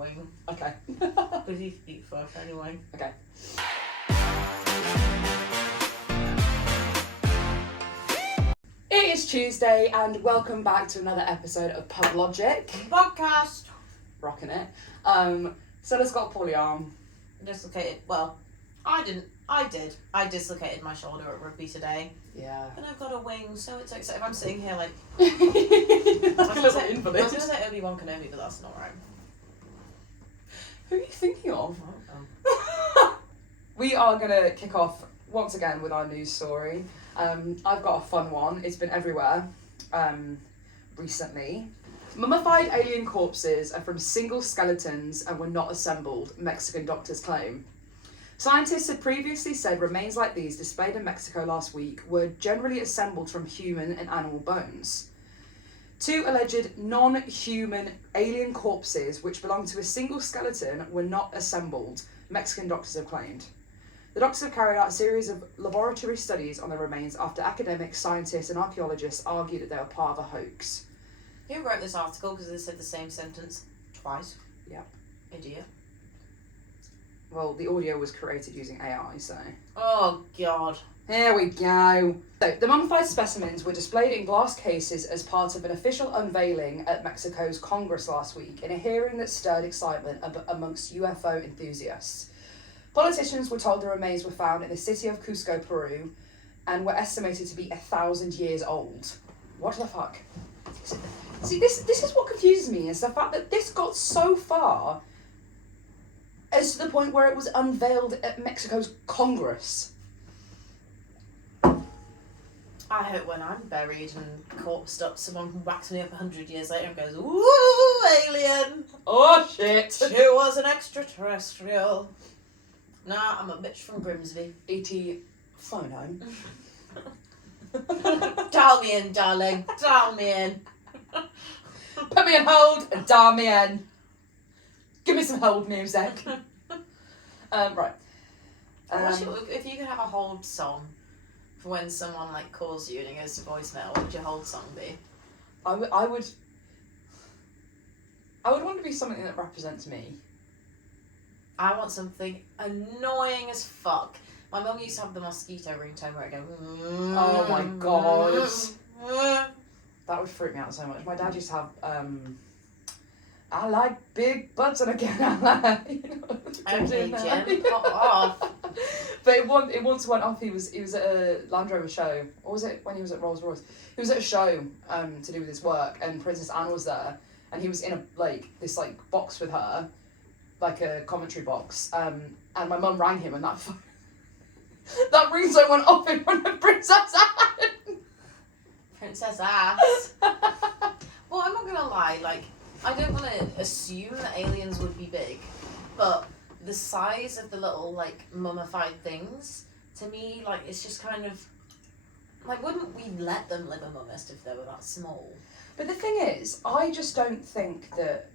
wing. Okay. Because you speak first anyway. Okay. It is Tuesday, and welcome back to another episode of Pub Logic. Podcast. Rocking it. Stella's got a poorly arm. Dislocated. Well, I didn't. I did. I dislocated my shoulder at rugby today. Yeah. And I've got a wing, so it's exciting. I'm sitting here like... Like a little I invalid. was going to say Obi-Wan Kenobi, but that's not right. Who are you thinking of? Oh. We are going to kick off once again with our news story. I've got a fun one. It's been everywhere recently. Mummified alien corpses are from single skeletons and were not assembled, Mexican doctors claim. Scientists had previously said remains like these displayed in Mexico last week were generally assembled from human and animal bones. Two alleged non-human alien corpses which belonged to a single skeleton were not assembled, Mexican doctors have claimed. The doctors have carried out a series of laboratory studies on the remains after academics, scientists and archaeologists argued that they were part of a hoax. Who wrote this article? Because they said the same sentence twice. Yep. Idiot. Well, the audio was created using AI, so... Oh, God. Here we go. So, the mummified specimens were displayed in glass cases as part of an official unveiling at Mexico's Congress last week in a hearing that stirred excitement amongst UFO enthusiasts. Politicians were told the remains were found in the city of Cusco, Peru, and were estimated to be 1,000 years old. What the fuck? See, this is what confuses me, is the fact that this got so far as to the point where it was unveiled at Mexico's Congress. I hope when I'm buried and corpsed up, someone whacks me up 100 years later and goes, "Ooh, alien! Oh, shit! She was an extraterrestrial." Nah, I'm a bitch from Grimsby. E.T. phone home. Dial me in, darling. Dial me in. Put me on hold and dial me in. Give me some hold music. Right. If you could have a hold song for when someone like calls you and it goes to voicemail, what would your hold song be? I would want to be something that represents me. I want something annoying as fuck. My mum used to have the mosquito ringtone where it goes... Oh my god. That would freak me out so much. My dad used to have, I like big butts, and again I like, Okay, Jim, pop off. But it once went off. He was at a Land Rover show, or was it when he was at Rolls Royce? He was at a show to do with his work, and Princess Anne was there, and he was in this box with her, like a commentary box, and my mum rang him, and that ringtone went off in front of Princess Anne. Princess ass. Well, I'm not gonna lie, I don't want to assume that aliens would be big, but the size of the little, mummified things, to me, it's just kind of, wouldn't we let them live among us if they were that small? But the thing is, I just don't think that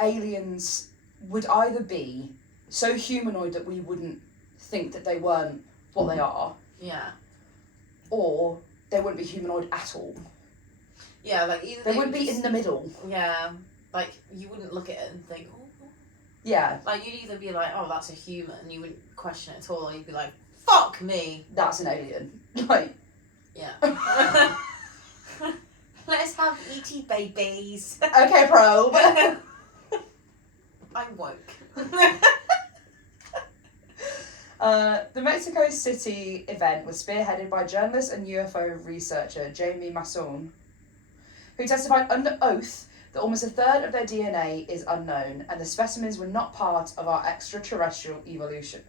aliens would either be so humanoid that we wouldn't think that they weren't what they are. Yeah. Or they wouldn't be humanoid at all. Yeah, either they wouldn't be in the middle. Yeah, you wouldn't look at it and think, oh. Yeah. You'd either be like, oh, that's a human, you wouldn't question it at all, or you'd be like, fuck me. That's an alien. Yeah. Let's have E.T. babies. Okay, probe. I'm woke. The Mexico City event was spearheaded by journalist and UFO researcher Jamie Masson, who testified under oath that almost a third of their DNA is unknown, and the specimens were not part of our extraterrestrial evolution.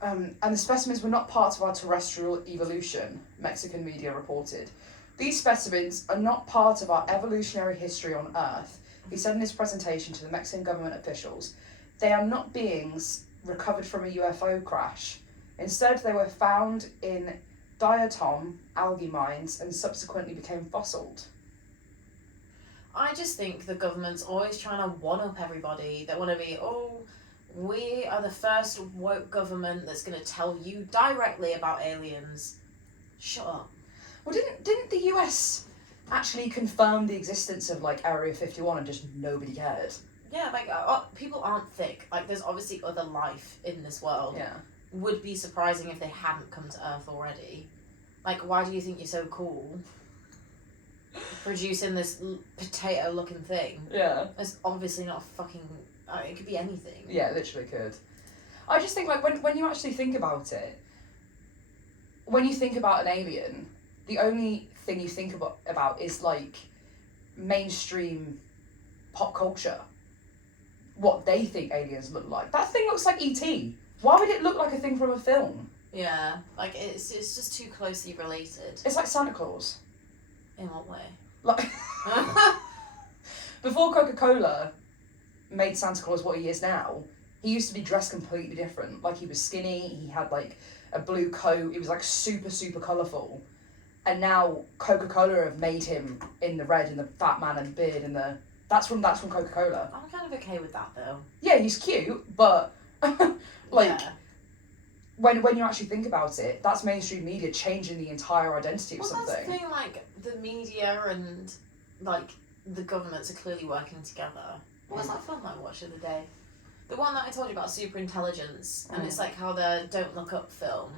And the specimens were not part of our terrestrial evolution, Mexican media reported. These specimens are not part of our evolutionary history on Earth, he said in his presentation to the Mexican government officials. They are not beings recovered from a UFO crash. Instead, they were found in diatom algae mines and subsequently became fossiled. I just think the government's always trying to one-up everybody. They want to be, we are the first woke government that's going to tell you directly about aliens. Shut up. Well, didn't the US actually confirmed the existence of like Area 51 and just nobody cared. Yeah, like people aren't thick. Like there's obviously other life in this world. Yeah. Would be surprising if they hadn't come to Earth already. Like, why do you think you're so cool? Producing this potato-looking thing. Yeah. It's obviously not fucking. It could be anything. Yeah, it literally could. I just think like when you actually think about it, when you think about an alien, the only thing you think about is like mainstream pop culture. What they think aliens look like. That thing looks like E.T. Why would it look like a thing from a film? Yeah, like it's just too closely related. It's like Santa Claus. In what way? Like before Coca-Cola made Santa Claus what he is now, he used to be dressed completely different. Like he was skinny, he had like a blue coat, he was like super, super colourful. And now Coca-Cola have made him in the red and the fat man and beard and the that's from Coca-Cola. I'm kind of okay with that though. Yeah, he's cute, but like yeah. when you actually think about it, that's mainstream media changing the entire identity of something. That's the thing, like the media and like the governments are clearly working together. What was that film I watched the other day? The one that I told you about, super intelligence, and it's like how the Don't Look Up film.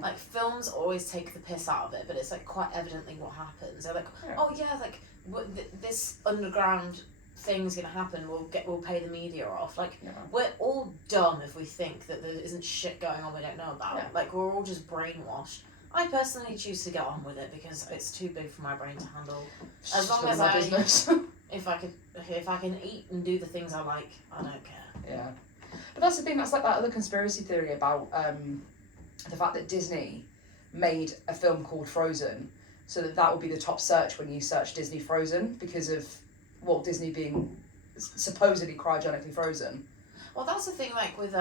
Like films always take the piss out of it, but it's like quite evidently what happens. They're like, oh yeah, like this underground thing's gonna happen. We'll pay the media off. Like we're all dumb if we think that there isn't shit going on we don't know about. Yeah. Like we're all just brainwashed. I personally choose to get on with it because it's too big for my brain to handle. As long as if I can eat and do the things I like, I don't care. Yeah, but that's the thing. That's like that other conspiracy theory about the fact that Disney made a film called Frozen, so that would be the top search when you search Disney Frozen because of Walt Disney being supposedly cryogenically frozen. Well, that's the thing. Like with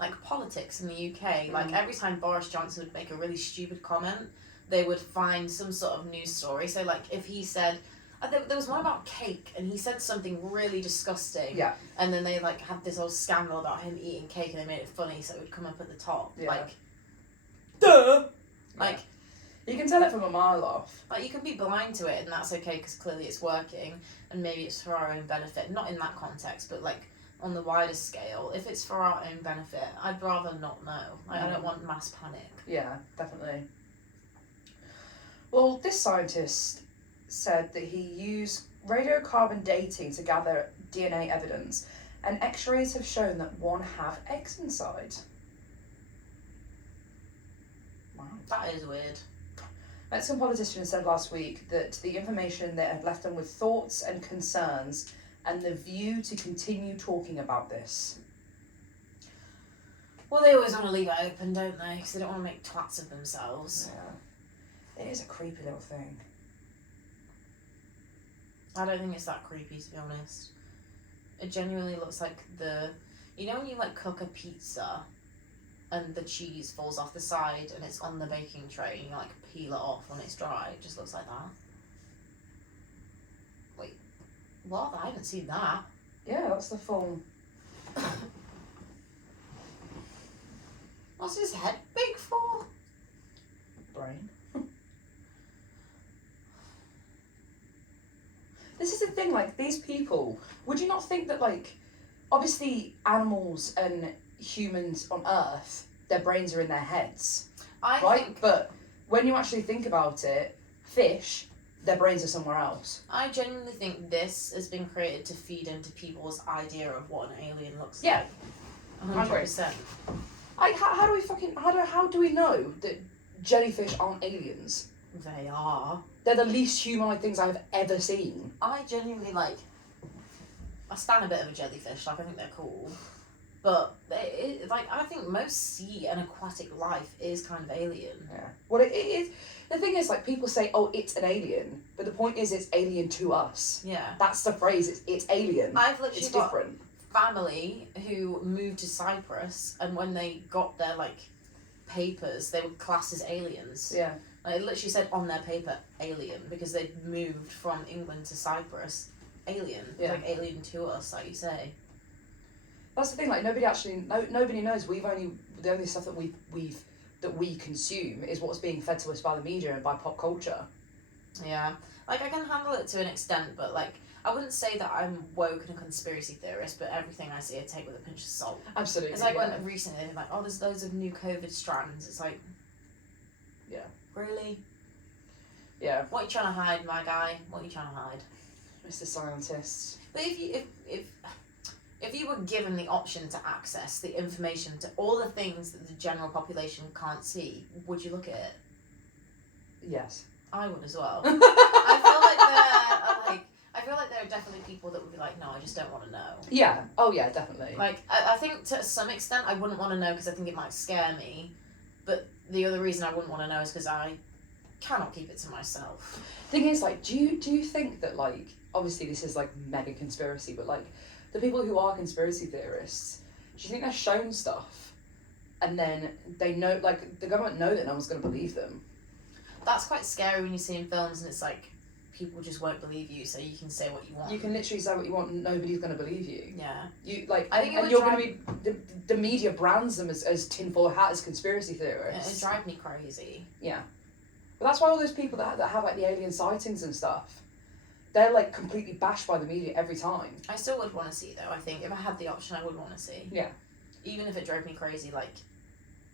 like politics in the UK, like every time Boris Johnson would make a really stupid comment, they would find some sort of news story. So like if he said. There was one about cake, and he said something really disgusting. Yeah. And then they like had this whole scandal about him eating cake, and they made it funny, so it would come up at the top. Yeah. Like, duh. Like, you can tell it from a mile off. Like you can be blind to it, and that's okay because clearly it's working, and maybe it's for our own benefit. Not in that context, but like on the wider scale, if it's for our own benefit, I'd rather not know. Like I don't want mass panic. Yeah, definitely. Well, this scientist said that he used radiocarbon dating to gather DNA evidence, and X-rays have shown that one have eggs inside. Wow. That is weird. Mexican politicians said last week that the information that had left them with thoughts and concerns and the view to continue talking about this. Well, they always want to leave it open, don't they? Because they don't want to make twats of themselves. Yeah. It is a creepy little thing. I don't think it's that creepy, to be honest. It genuinely looks like you know when you like cook a pizza and the cheese falls off the side and it's on the baking tray and you like peel it off when it's dry? It just looks like that. Wait, what? I haven't seen that. Yeah, that's the full... What's his head big for? Brain. This is the thing, like, these people, would you not think that, like, obviously animals and humans on Earth, their brains are in their heads, right? But when you actually think about it, fish, their brains are somewhere else. I genuinely think this has been created to feed into people's idea of what an alien looks Yeah. like. 100%. How do we know that jellyfish aren't aliens? They are. They're the least humanoid things I've ever seen. I genuinely I stand a bit of a jellyfish. Like I think they're cool, but I think most sea and aquatic life is kind of alien. Yeah. Well, it is. The thing is, like people say, "Oh, it's an alien," but the point is, it's alien to us. Yeah. That's the phrase. It's alien. I've literally it's got different. Family who moved to Cyprus, and when they got their papers, they were classed as aliens. Yeah. Like, it literally said on their paper, alien, because they'd moved from England to Cyprus. Alien. Yeah. Like, alien to us, like you say. That's the thing, like, nobody knows. The only stuff that we consume is what's being fed to us by the media and by pop culture. Yeah. Like, I can handle it to an extent, but, like, I wouldn't say that I'm woke and a conspiracy theorist, but everything I see I take with a pinch of salt. Absolutely. It's like when recently they're like, oh, there's loads of new COVID strands. It's like, yeah. Really? Yeah. What are you trying to hide, my guy? What are you trying to hide? Mr. Scientist. But if you were given the option to access the information to all the things that the general population can't see, would you look at it? Yes. I would as well. I feel like there are definitely people that would be like, no, I just don't want to know. Yeah. Oh yeah, definitely. Like, I think to some extent I wouldn't want to know because I think it might scare me. But the other reason I wouldn't want to know is because I cannot keep it to myself. Thing is, like, do you think that, like, obviously this is like mega conspiracy, but like the people who are conspiracy theorists, do you think they're shown stuff and then they know, like, the government know that no one's going to believe them? That's quite scary when you see in films and it's like people just won't believe you, so you can say what you want. You can literally say what you want and nobody's going to believe you. Yeah. You, like, I think and you're going to be, the media brands them as tinfoil hat, as conspiracy theorists. It drives me crazy. Yeah. But that's why all those people that have like the alien sightings and stuff, they're like completely bashed by the media every time. I still would want to see though. I think if I had the option, I would want to see. Yeah. Even if it drove me crazy, like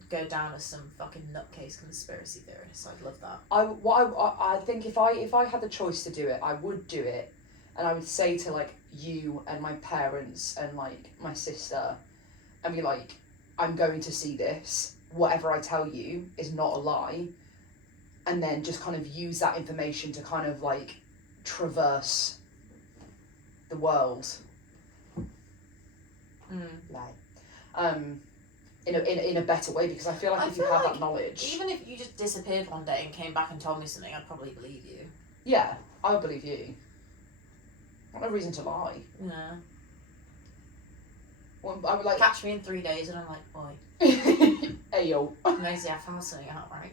go down as some fucking nutcase conspiracy theorist. I'd love that. I think if I had the choice to do it, I would do it, and I would say to like you and my parents and like my sister, and be like, I'm going to see this. Whatever I tell you is not a lie. And then just kind of use that information to kind of like traverse the world. Like, in a better way, because I feel like if you have that knowledge, even if you just disappeared one day and came back and told me something, I'd probably believe you. Yeah, I would believe you. Not no reason to lie. Yeah. Well, I would like catch me in 3 days and I'm like, boy. Hey yo. Amazing, I found something out, right?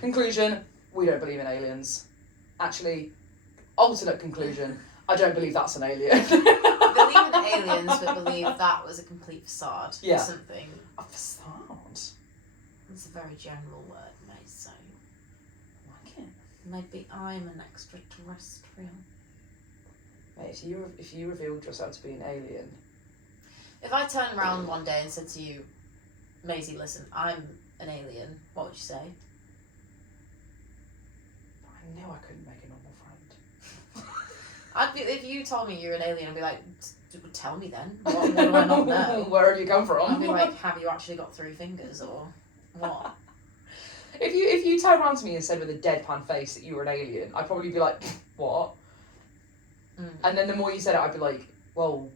Conclusion, we don't believe in aliens. Actually, alternate conclusion, I don't believe that's an alien. Believe in aliens, but believe that was a complete facade for something. A facade? It's a very general word, may say. Like it. Maybe I'm an extraterrestrial. Mate, if you revealed yourself to be an alien. If I turned around one day and said to you, Maisie, listen, I'm an alien, what would you say? I knew I couldn't make a normal friend. I'd be, if you told me you're an alien, I'd be like, tell me then. What do I not know? Where have you come from? I'd be like, have you actually got 3 fingers or what? If you turned around to me and said with a deadpan face that you were an alien, I'd probably be like, what? Mm. And then the more you said it, I'd be like, well,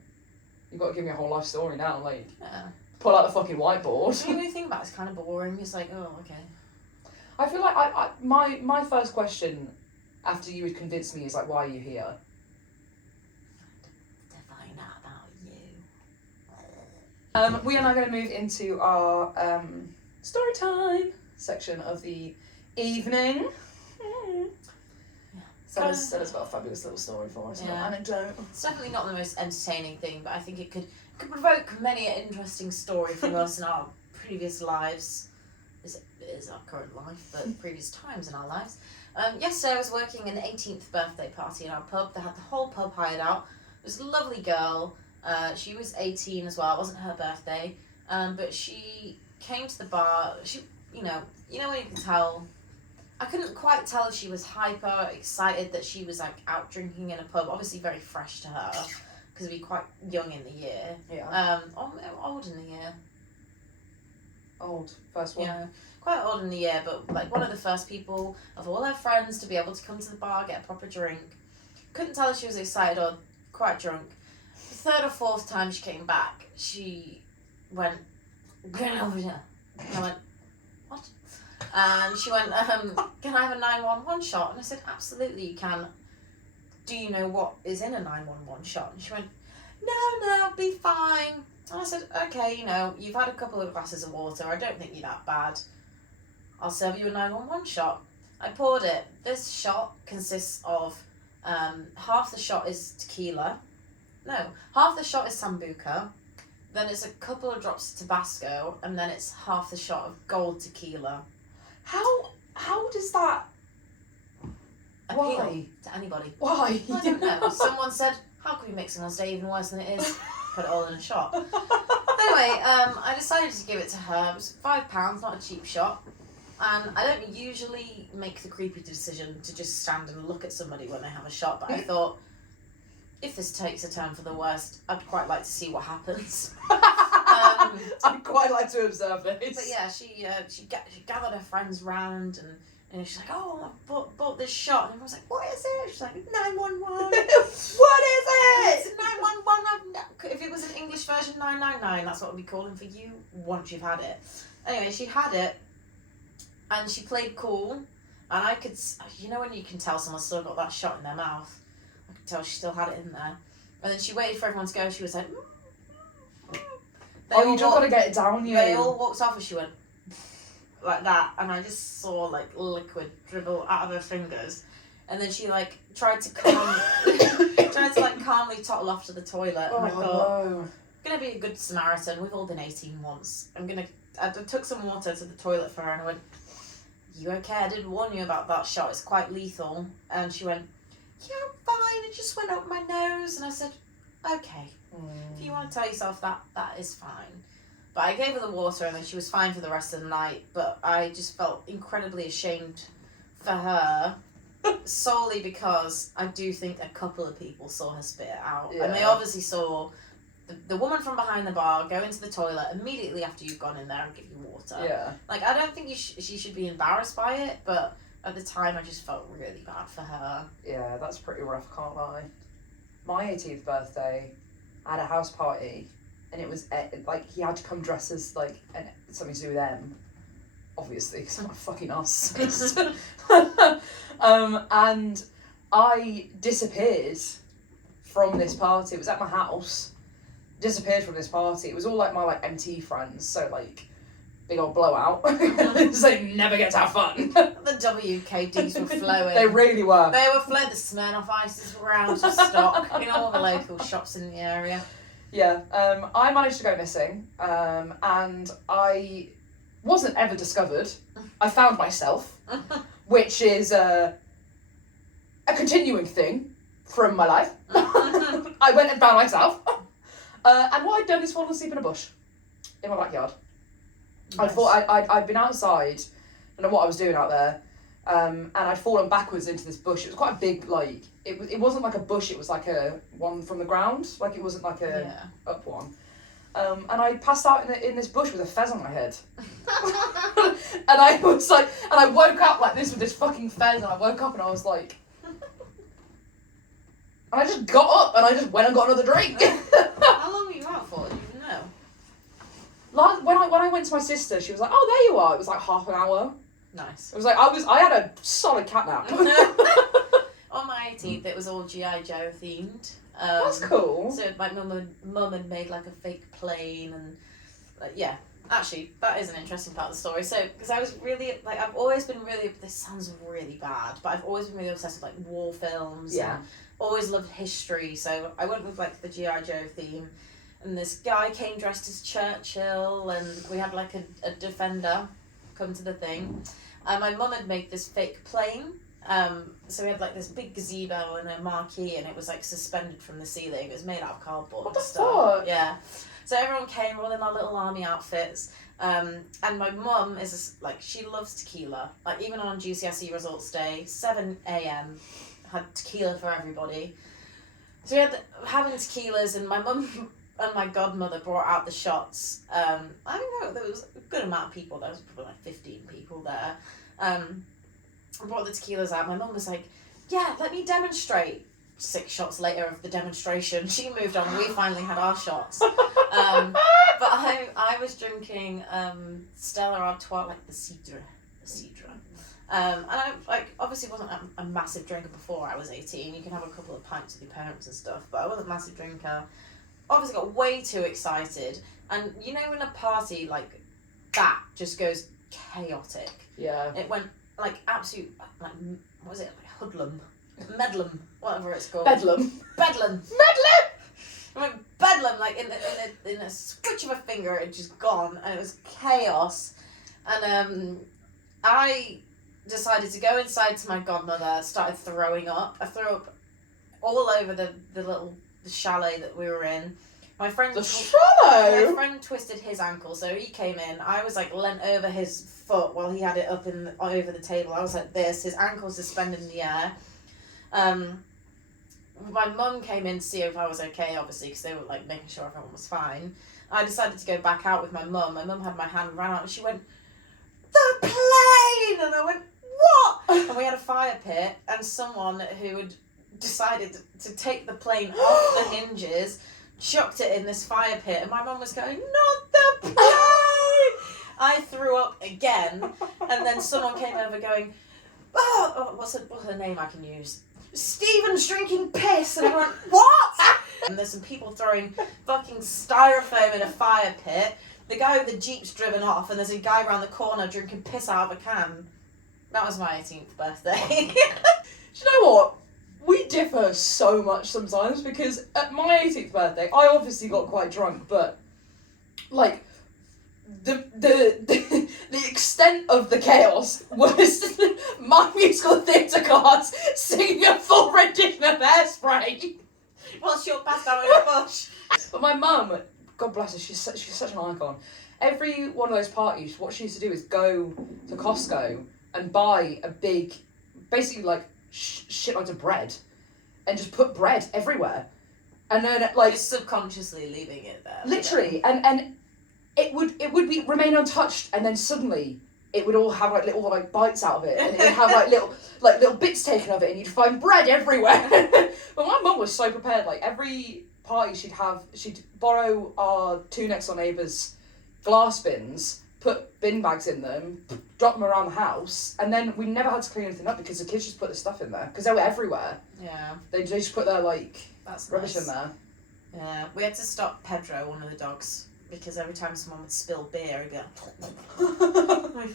you've got to give me a whole life story now. Like, Yeah. pull out the fucking whiteboard. When you think about it, it's kind of boring. It's like, oh, okay. I feel like my first question after you had convinced me is like, why are you here? To find out about you. We are now going to move into our story time section of the evening. Stella's got a fabulous little story for us, an anecdote. It's definitely not the most entertaining thing, but I think it could provoke many an interesting story from us in our previous lives. It is our current life, but previous times in our lives. Yesterday I was working an 18th birthday party in our pub. They had the whole pub hired out. It was a lovely girl. She was 18 as well. It wasn't her birthday, but she came to the bar. She, you know when you can tell. I couldn't quite tell if she was hyper excited that she was like out drinking in a pub. Obviously, very fresh to her because we'd be quite young in the year. Yeah. Old in the year. Old, first one. Yeah, quite old in the year, but like one of the first people of all her friends to be able to come to the bar, get a proper drink. Couldn't tell if she was excited or quite drunk. The 3rd or 4th time she came back, she went, "Get over here." And I went, "What?" And she went, "Can I have a 911 shot?" And I said, "Absolutely you can. Do you know what is in a 911 shot?" And she went, No, be fine." And I said, "Okay, you've had a couple of glasses of water. I don't think you're that bad. I'll serve you a 911 shot." I poured it. This shot consists of half the shot is tequila. No, half the shot is Sambuca. Then it's a couple of drops of Tabasco, and then it's half the shot of gold tequila. How does that appeal Why? to anybody. Why? I don't know. Someone said, how can we make someone's day even worse than it is? Put it all in a shot. Anyway, I decided to give it to her. It was £5, not a cheap shot. And I don't usually make the creepy decision to just stand and look at somebody when they have a shot, but I thought, if this takes a turn for the worst, I'd quite like to see what happens. I'd quite like to observe this. But yeah, she gathered her friends round and she's like, oh, I bought this shot. And everyone's like, what is it? She's like, 911. What is it? It's 911. If it was an English version, 999, that's what we'd be calling for you once you've had it. Anyway, she had it and she played cool. And I could, when you can tell someone's still got that shot in their mouth, I could tell she still had it in there. And then she waited for everyone to go. She was like, you just got to get it down, you. They all walked off and she went like that, and I just saw like liquid dribble out of her fingers, and then she like tried to calmly toddle off to the toilet, and I thought, no. I'm gonna be a good Samaritan. We've all been 18 once. I took some water to the toilet for her, and I went, you okay? I did warn you about that shot. It's quite lethal. And she went, yeah, I'm fine. It just went up my nose. And I said, okay. If you want to tell yourself that is fine. But I gave her the water and then she was fine for the rest of the night. But I just felt incredibly ashamed for her, solely because I do think a couple of people saw her spit it out. Yeah. And they obviously saw the woman from behind the bar go into the toilet immediately after you've gone in there and give you water. Yeah. Like, I don't think she should be embarrassed by it, but at the time I just felt really bad for her. Yeah, that's pretty rough, can't lie. My 18th birthday, I had a house party, and it was like he had to come dressed as like something to do with them, obviously, because I'm a fucking narcissist. And I disappeared from this party. It was at my house. Disappeared from this party. It was all like my like MT friends, so like big old blowout. So they never get to have fun. The WKDs were flowing. They really were. They were flowing. The Smirnoff ices were out of stock in all the local shops in the area. Yeah, I managed to go missing, and I wasn't ever discovered. I found myself, which is a continuing thing from my life. I went and found myself, and what I'd done is fallen asleep in a bush in my backyard. Nice. I thought I'd been outside, I don't know what I was doing out there, and I'd fallen backwards into this bush. It was quite a big, like, it wasn't like a bush, it was like a one from the ground, like it wasn't like a up one. And I passed out in this bush with a fez on my head. And I was like, and I woke up like this with this fucking fez, and I woke up and I was like, and I just got up and I just went and got another drink. How long were you out for? Do you even know? When I went to my sister, she was like, "Oh, there you are." It was like half an hour. Nice. It was like I had a solid cat nap. On my 18th, it was all G.I. Joe themed. That's cool. So my mum had made like a fake plane, and yeah, actually that is an interesting part of the story. So because I was really like, I've always been really, this sounds really bad, but I've always been really obsessed with like war films. Yeah. And always loved history, so I went with like the G.I. Joe theme. And this guy came dressed as Churchill, and we had like a defender come to the thing. My mum had made this fake plane. So we had like this big gazebo and a marquee, and it was like suspended from the ceiling. It was made out of cardboard What and the stuff. fuck? Yeah. So everyone came all in our little army outfits. And my mum she loves tequila. Like even on GCSE results day, 7 a.m. had tequila for everybody. So we had having tequilas, and my mum and my godmother brought out the shots. I don't know, there was a good amount of people. There was probably like 15 people there. I brought the tequilas out. My mum was like, yeah, let me demonstrate. 6 shots later of the demonstration, she moved on. We finally had our shots. But I was drinking Stella Artois, like the cidre. And I obviously wasn't a massive drinker before I was 18. You can have a couple of pints with your parents and stuff, but I wasn't a massive drinker. Obviously got way too excited, and you know when a party like that just goes chaotic. Yeah. It went like absolute, like, what was it, like hoodlum, medlum, whatever it's called. Bedlam. Bedlam. Bedlam. I went bedlam, like in a switch of a finger, it just gone, and it was chaos. And I decided to go inside to my godmother, started throwing up. I threw up all over the chalet that we were in. My friend twisted his ankle, so he came in. I was like leant over his foot while he had it up over the table. I was like this, his ankle suspended in the air. My mum came in to see if I was okay, obviously, because they were like making sure everyone was fine. I decided to go back out with my mum. My mum had my hand, ran out, and she went, "The plane!" And I went, "What?" And we had a fire pit, and someone who had decided to take the plane off the hinges chucked it in this fire pit, and my mum was going, "Not the plane!" I threw up again, and then someone came over going, what's her name I can use? "Stephen's drinking piss," and I went, "What?" And there's some people throwing fucking styrofoam in a fire pit. The guy with the Jeep's driven off, and there's a guy around the corner drinking piss out of a can. That was my 18th birthday. Do you know what? We differ so much sometimes, because at my 18th birthday, I obviously got quite drunk, but like the extent of the chaos was my musical theatre class singing a full rendition of Hairspray. Whilst you're passed out in a bush. But my mum, God bless her, she's such an icon. Every one of those parties, what she used to do is go to Costco and buy a big, basically like shitloads of bread, and just put bread everywhere, and then like just subconsciously leaving it there. Literally, and it would remain untouched, and then suddenly it would all have like little like bites out of it, and it would have like little bits taken of it, and you'd find bread everywhere. But my mum was so prepared. Like every party she'd borrow our two next door neighbours' glass bins, put bin bags in them, drop them around the house, and then we never had to clean anything up because the kids just put the stuff in there because they were everywhere. Yeah. They just put their That's rubbish nice. in there. Yeah, we had to stop Pedro, one of the dogs, because every time someone would spill beer, he'd be like,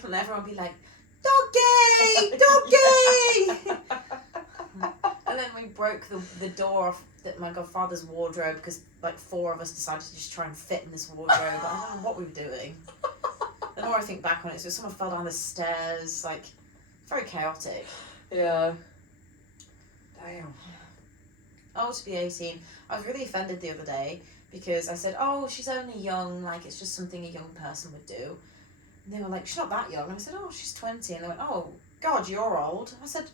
and everyone would be like, "Doggy! Doggy!" And then we broke the door off my godfather's wardrobe because like 4 of us decided to just try and fit in this wardrobe. But I don't know what we were doing. The more I think back on it, so someone fell down the stairs, like, very chaotic. Yeah. Damn. Oh, to be 18. I was really offended the other day because I said, "Oh, she's only young, like, it's just something a young person would do." And they were like, "She's not that young." And I said, "Oh, she's 20. And they went, "Oh, God, you're old." I said,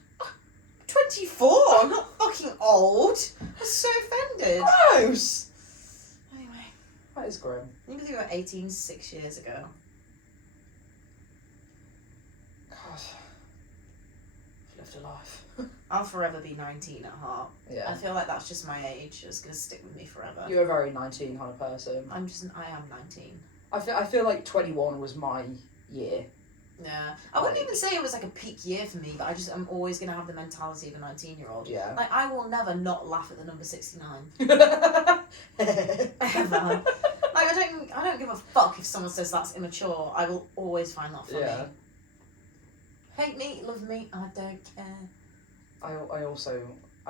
24? I'm not fucking old. I was so offended. Gross! Anyway. That is grim. You can think about 18 6 years ago. God. I've lived a life. I'll forever be 19 at heart. Yeah. I feel like that's just my age. It's going to stick with me forever. You're a very 19 kind of person. I am 19. I feel like 21 was my year. Yeah. I wouldn't even say it was like a peak year for me, but I'm always going to have the mentality of a 19-year-old. Yeah. Like, I will never not laugh at the number 69. Ever. Like, I don't give a fuck if someone says that's immature. I will always find that funny. Yeah. Hate me, love me, I don't care. I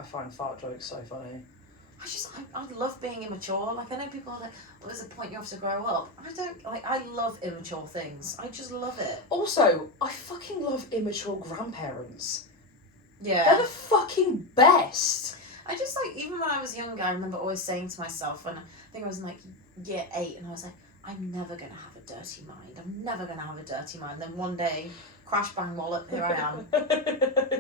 find fart jokes so funny. I love being immature. Like, I know people are like, "Well, there's a point you have to grow up." I don't, like, I love immature things. I just love it. Also, I fucking love immature grandparents. Yeah. They're the fucking best. I just, like, even when I was younger, I remember always saying to myself, when I think I was in, like, year 8, and I was like, "I'm never going to have a dirty mind. I'm never going to have a dirty mind." And then one day, crash bang wallop, here I am.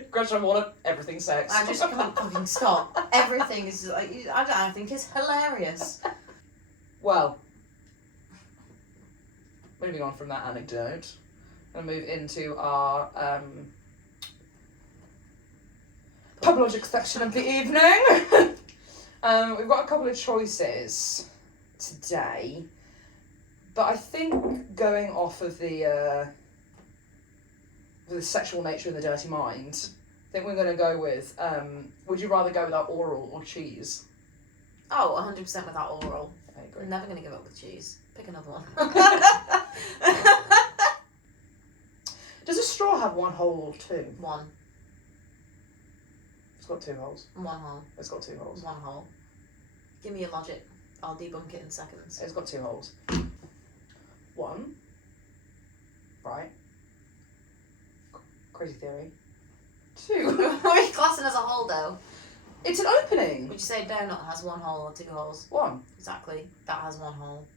Crash bang wallop, everything's sex. I just can't fucking stop. Everything is, like, I think it's hilarious. Well, moving on from that anecdote, and move into our pub logic section of the evening. We've got a couple of choices today, but I think going off of the sexual nature of the dirty mind, I think we're going to go with, would you rather go without oral or cheese? Oh, 100% without oral. I agree. I'm never going to give up the cheese. Pick another one. Does a straw have one hole or two? One. It's got 2 holes. One hole. It's got 2 holes. One hole. Give me your logic. I'll debunk it in seconds. It's got 2 holes. 1. Right. Crazy theory. 2. What are you classing as a hole, though? It's an opening. Would you say a donut has 1 hole or 2 holes? 1. Exactly. That has 1 hole.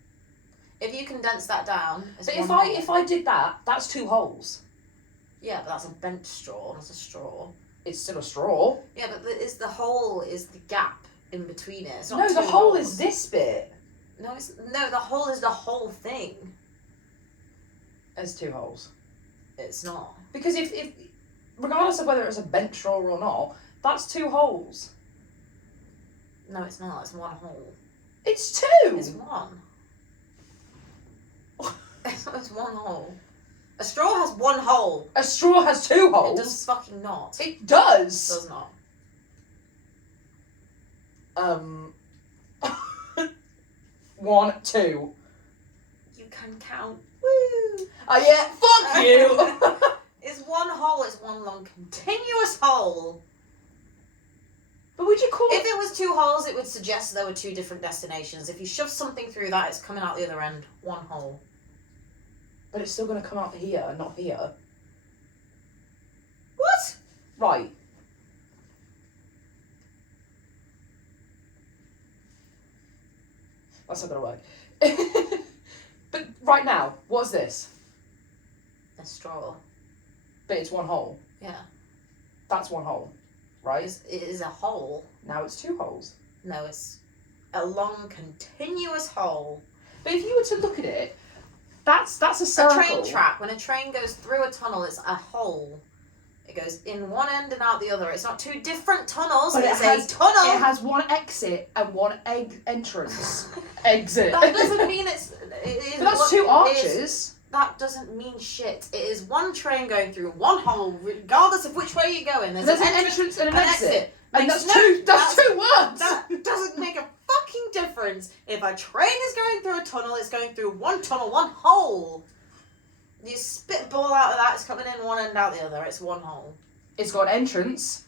If you condense that down, it's But 1 hole. if I did that, that's 2 holes. Yeah, but that's a bent straw, not a straw. It's still a straw. Yeah, but the hole is the gap in between it. It's not No, two the hole holes. is this bit. No, the hole is the whole thing. There's 2 holes. It's not. Because if regardless of whether it's a bent straw or not, that's 2 holes. No, it's not. It's 1 hole. It's 2. It's 1. It's 1 hole. A straw has 1 hole. A straw has 2 holes. It does fucking not. It does. It does not. 1, 2. You can count. Woo! Oh yeah, fuck you. It's 1 hole. It's 1 long continuous hole. But would you call If it was 2 holes, it would suggest there were 2 different destinations. If you shove something through that, it's coming out the other end. 1 hole. But it's still going to come out here and not here. What? Right. That's not going to work. But right now, what's this? A straw. But it's 1 hole. Yeah. That's 1 hole, right? It is a hole. Now it's 2 holes. No, it's a long continuous hole. But if you were to look at it, that's a A circle. train track. When a train goes through a tunnel, it's a hole. It goes in one end and out the other. It's not 2 different tunnels. But It's it a tunnel. It has 1 exit and 1 entrance. Exit. That doesn't mean it is. But that's 2 arches. That doesn't mean shit. It is 1 train going through 1 hole, regardless of which way you're going. There's an entrance and an exit. And Makes that's 2 words. That doesn't make a fucking difference. If a train is going through a tunnel, it's going through 1 tunnel, 1 hole. You spit ball out of that, it's coming in 1 end, out the other. It's 1 hole. It's got entrance,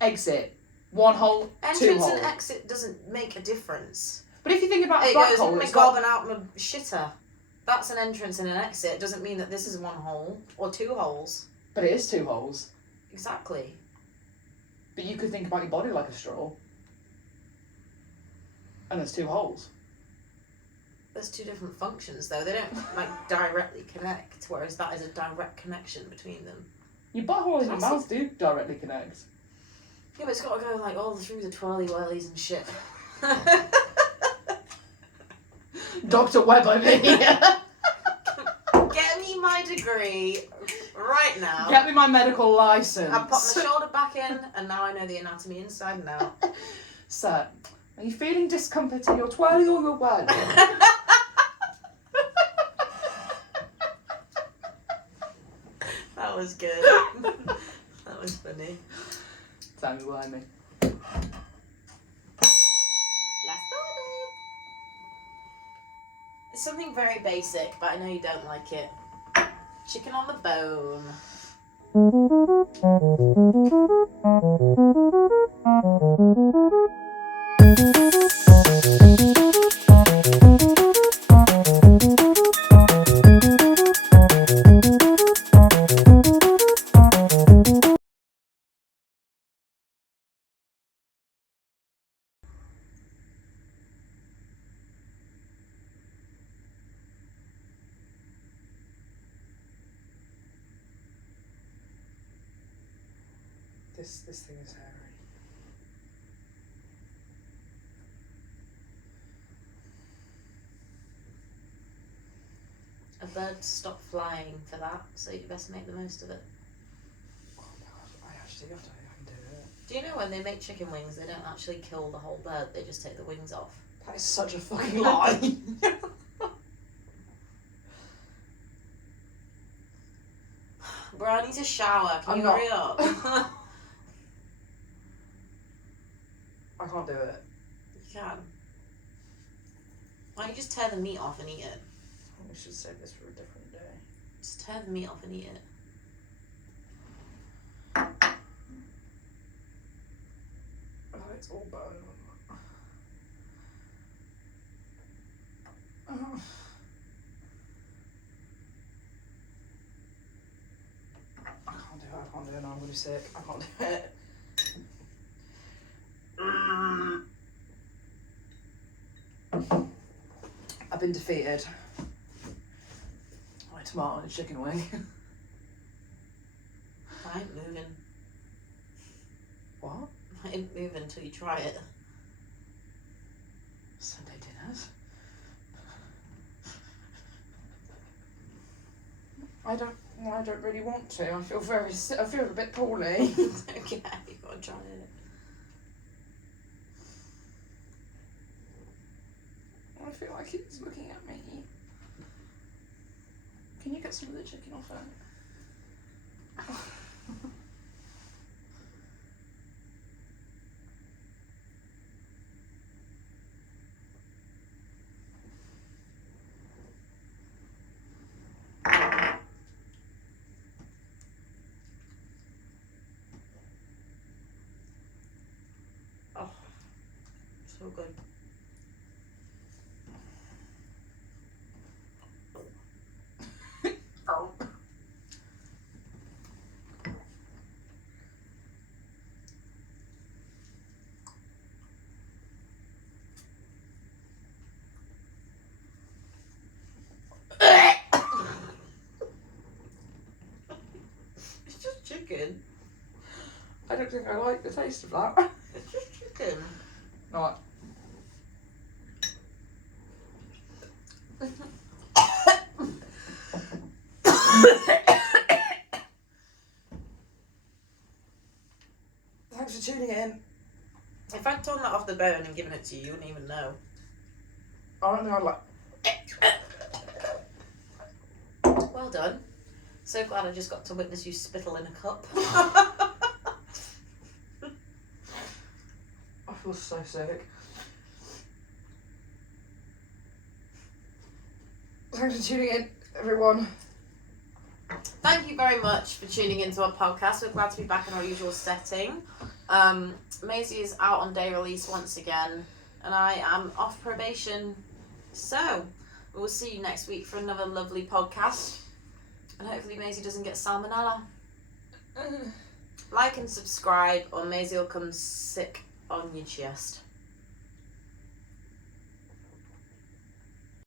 exit, 1 hole, 2 Entrance hole. and exit doesn't make a difference. But if you think about a It black goes hole, in my it's got... gob and out my shitter. That's an entrance and an exit. It doesn't mean that this is 1 hole or 2 holes. But it is 2 holes. Exactly. But you could think about your body like a straw. And there's 2 holes. There's 2 different functions though. They don't like directly connect, whereas that is a direct connection between them. Your butthole and your That's mouth do directly connect. Yeah, but it's got to go like all through the twirly whirlies and shit. Dr. Webb over here. Get me my degree right now. Get me my medical license. I popped my shoulder back in, and now I know the anatomy inside and out. Sir, are you feeling discomfort in your twirly or your whirly? That was good. That was funny. Tell me why me. Last order. It's something very basic, but I know you don't like it. Chicken on the bone. This thing is hairy. A bird stopped flying for that, so you best make the most of it. Oh God, I actually have to I can do it. Do you know when they make chicken wings, they don't actually kill the whole bird, they just take the wings off? That is such a fucking lie. Bro, I need to shower. Can I'm you not. hurry up? I can't do it. You can. Why don't you just tear the meat off and eat it? I think we should save this for a different day. Just tear the meat off and eat it. Oh, it's all bone. I can't do it. do it now. I'm gonna be sick. I can't do it. I've been defeated. My tomato and a chicken wing. I ain't moving. What? I ain't moving until you try it. Sunday dinners? I don't really want to. I feel a bit poorly. Okay, you gotta try it. I feel like it's looking at me. Can you get some of the chicken off it? Oh, so good. Oh. It's just chicken. I don't think I like the taste of that. It's just chicken. Right. Thanks for tuning in. If I'd torn that off the bone and given it to you, you wouldn't even know. I don't think I'd like. Well done. So glad I just got to witness you spittle in a cup. I feel so sick. Thanks for tuning in, everyone. Thank you very much for tuning into our podcast. We're glad to be back in our usual setting. Maisie is out on day release once again, and I am off probation. So, we'll see you next week for another lovely podcast. And hopefully Maisie doesn't get salmonella. Like and subscribe, or Maisie will come sick on your chest.